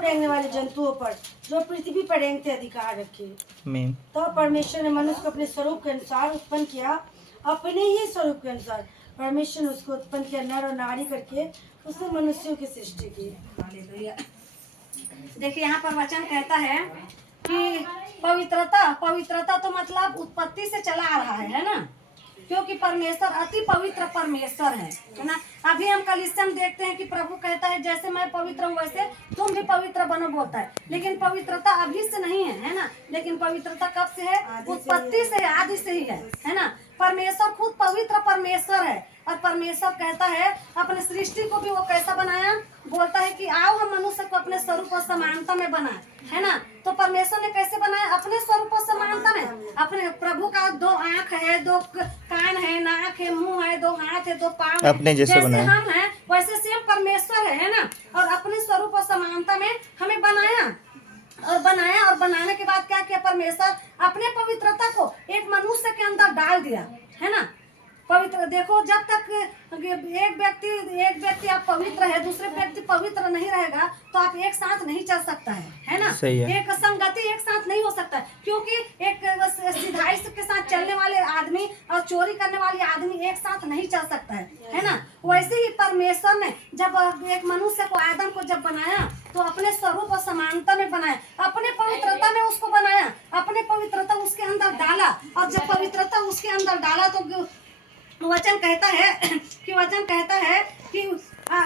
और रेंगने वाले जंतुओं पर जो पृथ्वी पर रेंगते अधिकार रखे। तो परमेश्वर ने मनुष्य को अपने स्वरूप के अनुसार उत्पन्न किया, अपने ही स्वरूप के अनुसार परमेश्वर ने उसको उत्पन्न किया, नर और नारी करके उसने मनुष्यों की सृष्टि की। देखिए यहाँ पर वचन कहता है कि पवित्रता तो मतलब उत्पत्ति से चला आ रहा है ना, क्योंकि परमेश्वर अति पवित्र परमेश्वर है ना। अभी हम कलीसिया देखते हैं कि प्रभु कहता है जैसे मैं पवित्र हूँ वैसे तुम भी पवित्र बनो बोलता है, लेकिन पवित्रता अभी से नहीं है ना, लेकिन पवित्रता कब से है? उत्पत्ति से है, आदि से ही है ना। परमेश्वर खुद पवित्र परमेश्वर है और परमेश्वर कहता है अपने सृष्टि को भी वो कैसा बनाया, बोलता है कि आओ हम मनुष्य को अपने स्वरूप और समानता में बनाए, है ना। तो परमेश्वर ने कैसे बनाया? अपने स्वरूप और समानता में। अपने प्रभु का 2 आँख है, 2 कान है, नाक है, मुंह है, 2 हाथ है, 2 पाँव है, अपने जैसे बनाया। हम हैं वैसे सेम परमेश्वर है ना। और अपने स्वरूप और समानता में हमें बनाया और बनाने के बाद क्या किया? परमेश्वर अपने पवित्रता को एक मनुष्य के अंदर डाल दिया, है ना। पवित्र देखो, जब तक एक व्यक्ति आप पवित्र है, दूसरे व्यक्ति पवित्र नहीं रहेगा तो आप एक साथ नहीं चल सकता है ना। एक संगति एक साथ नहीं हो सकता है, क्योंकि एक सिधाई के साथ चलने वाले आदमी और चोरी करने वाले आदमी एक साथ नहीं चल सकता है ना। वैसे ही परमेश्वर ने जब एक मनुष्य को, आदम को जब बनाया तो अपने स्वरूप और समानता में बनाया, अपने पवित्रता में उसको बनाया, अपने पवित्रता उसके अंदर डाला। और जब पवित्रता उसके अंदर डाला तो वचन कहता है कि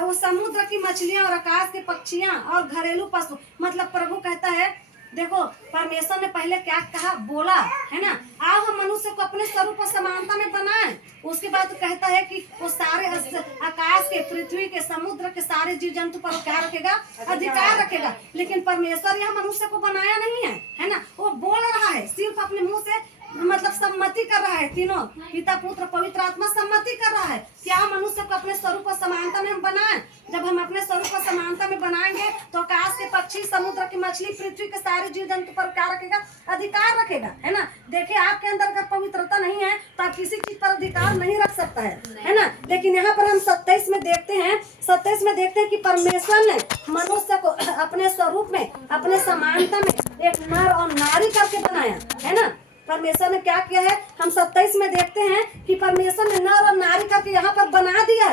वो समुद्र की मछलियां और आकाश के पक्षियां और घरेलू पशु, मतलब प्रभु कहता है, देखो परमेश्वर ने पहले क्या कहा, बोला, है ना, आओ हम मनुष्य को अपने स्वरूप और समानता में बनाएं। उसके बाद तो कहता है कि वो सारे आकाश के, पृथ्वी के, समुद्र के सारे जीव जंतु पर क्या रखेगा? अधिकार रखेगा। लेकिन परमेश्वर यह मनुष्य को बनाया नहीं है ना। वो बोल रहा है, सिर्फ अपने मुंह से मतलब सम्मति कर रहा है, तीनों पिता पुत्र पवित्र आत्मा सम्मति कर रहा है कि आप मनुष्य को अपने स्वरूप और समानता में हम बनाएं। जब हम अपने स्वरूप और समानता में बनाएंगे तो आकाश के पक्षी, समुद्र की मछली, पृथ्वी के सारे जीव जंतु पर क्या रखेगा? अधिकार रखेगा, है ना। देखिए आपके अंदर अगर पवित्रता नहीं है तो आप किसी चीज पर अधिकार नहीं रख सकता है ना। लेकिन यहाँ पर हम 27 में देखते हैं कि परमेश्वर ने मनुष्य को अपने स्वरूप में, अपने समानता में एक नर और नारी करके बनाया, है ना। परमेश्वर ने क्या किया है? हम 27 में देखते हैं कि परमेश्वर ने नर और नारी करके यहाँ पर बना दिया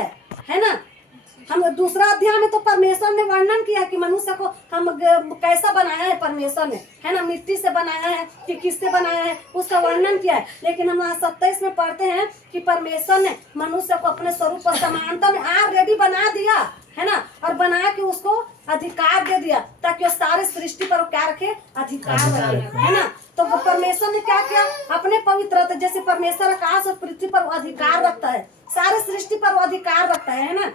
है ना। हम दूसरा अध्याय में तो परमेश्वर ने वर्णन किया कि मनुष्य को हम कैसा बनाया है परमेश्वर ने, है ना, मिट्टी से बनाया है कि किससे बनाया है, उसका वर्णन किया है। लेकिन हम 27 में पढ़ते हैं कि परमेश्वर ने मनुष्य को अपने स्वरूप और समानता में ऑलरेडी बना दिया, है ना, और बना के उसको अधिकार दे दिया ताकि वो सारे सृष्टि पर क्या रखे? अधिकार रखे, है ना। तो वो परमेश्वर ने क्या किया? अपने पवित्रता, जैसे परमेश्वर आकाश और पृथ्वी पर अधिकार रखता है, सारे सृष्टि पर अधिकार रखता है ना,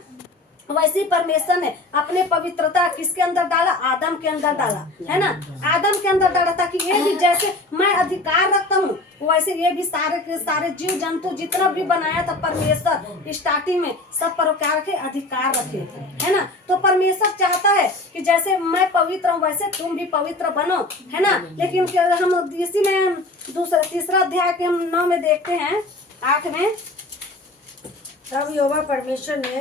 वैसे ही परमेश्वर ने अपने पवित्रता किसके अंदर डाला? आदम के अंदर डाला, है ना। आदम के अंदर डाला ताकि ये भी जैसे मैं अधिकार रखता हूँ वैसे ये भी सारे के सारे जीव जंतु जितना भी बनाया था परमेश्वर स्टार्टिंग में, सब पर क्या रखे? अधिकार रखे, है ना। तो परमेश्वर चाहता है कि जैसे मैं पवित्र हूँ वैसे तुम भी पवित्र बनो, है ना। लेकिन हम इसी में तीसरा अध्याय के हम 9 में देखते हैं, 8 में, तब यहोवा परमेश्वर ने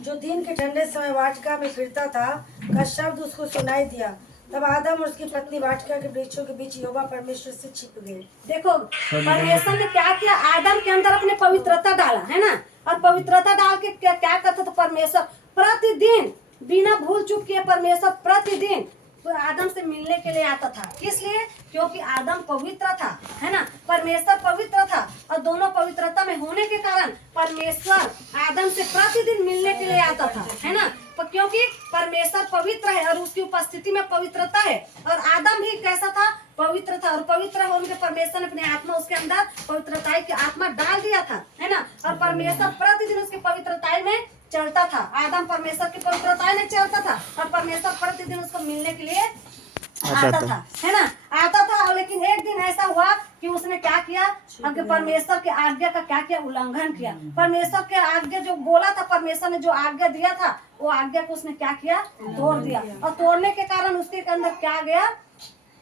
जो दिन के ठंडे समय वाटिका में फिरता था का शब्द उसको सुनाई दिया। तब आदम और उसकी पत्नी वाटिका के वृक्षों के बीच यहोवा परमेश्वर से छिप गए। देखो परमेश्वर ने क्या किया? आदम के अंदर अपने पवित्रता डाला, है ना। और पवित्रता डाल के क्या करता था परमेश्वर? प्रतिदिन बिना भूल चूक किए परमेश्वर प्रतिदिन तो आदम से मिलने के लिए आता था। किस लिए? क्योंकि आदम पवित्र था, है ना, परमेश्वर पवित्र था। और दोनों पवित्रता में होने के कारण परमेश्वर आदम से प्रतिदिन मिलने के लिए आता था, है ना। क्योंकि परमेश्वर पवित्र है और उसकी उपस्थिति में पवित्रता है। और आदम भी कैसा था? पवित्र था। और पवित्र होने के परमेश्वर ने अपने आत्मा उसके अंदर पवित्रताई की आत्मा डाल दिया था, है ना। और परमेश्वर प्रतिदिन उसकी पवित्रताई में चलता था। आदम परमेश्वर की पवित्रताई में चलता था और परमेश्वर प्रतिदिन उसको मिलने के लिए आता था, है ना, आता था। और लेकिन एक दिन ऐसा हुआ कि उसने क्या किया? परमेश्वर के आज्ञा का क्या किया? उल्लंघन किया। परमेश्वर के आज्ञा जो बोला था, परमेश्वर ने जो आज्ञा दिया था वो आज्ञा को उसने क्या किया? तोड़ दिया। और तोड़ने के कारण उसके अंदर क्या गया?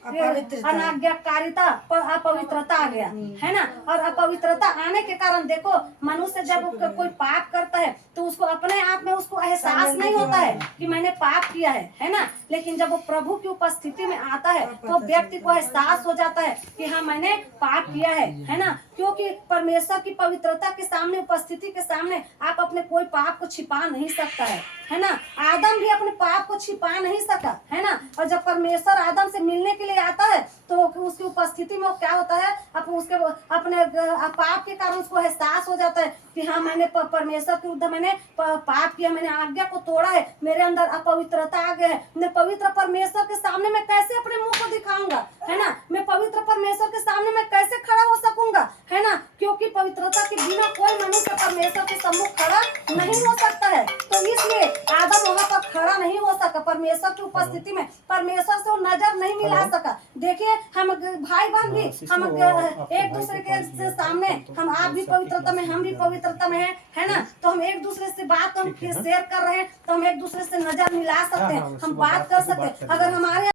अपवित्रता। अनाज्ञाकारिता, अपवित्रता आ गया, है ना। और अपवित्रता आने के कारण देखो, मनुष्य जब कोई पाप करता है तो उसको अपने आप में उसको एहसास नहीं होता है कि मैंने पाप किया है ना। लेकिन जब वो प्रभु की उपस्थिति में आता है तो व्यक्ति को एहसास हो जाता है कि हाँ मैंने पाप किया है ना। क्योंकि परमेश्वर की पवित्रता के सामने, उपस्थिति के सामने आप अपने कोई पाप को छिपा नहीं सकता है ना। आदम भी अपने पाप को छिपा नहीं सका, है ना। और जब परमेश्वर आदम से मिलने के लिए आता है तो उसकी उपस्थिति में क्या होता है, उसके अपने पाप के कारण उसको एहसास हो जाता है कि हाँ मैंने परमेश्वर के विरुद्ध मैंने पाप किया, मैंने आज्ञा को तोड़ा है, मेरे अंदर अपवित्रता आ गया है। मैं पवित्र परमेश्वर के सामने मैं कैसे अपने मुंह को दिखाऊंगा, है ना। मैं पवित्र परमेश्वर के सामने मैं कैसे खड़ा हो सकूंगा, है ना। क्योंकि पवित्रता के बिना कोई मनुष्य परमेश्वर के सम्मुख खड़ा नहीं हो सकता है। तो इसलिए आदम वहां पर खड़ा नहीं हो सका परमेश्वर की उपस्थिति में, परमेश्वर से वो नजर नहीं मिला सका। देखिए हम भाई बहन भी हम एक दूसरे के सामने, हम आप भी पवित्रता में, हम भी पवित्रता में है ना। तो हम एक दूसरे से बात हम शेयर कर रहे हैं तो हम एक दूसरे से नजर मिला सकते हैं, हम बात कर सकते हैं। अगर हमारे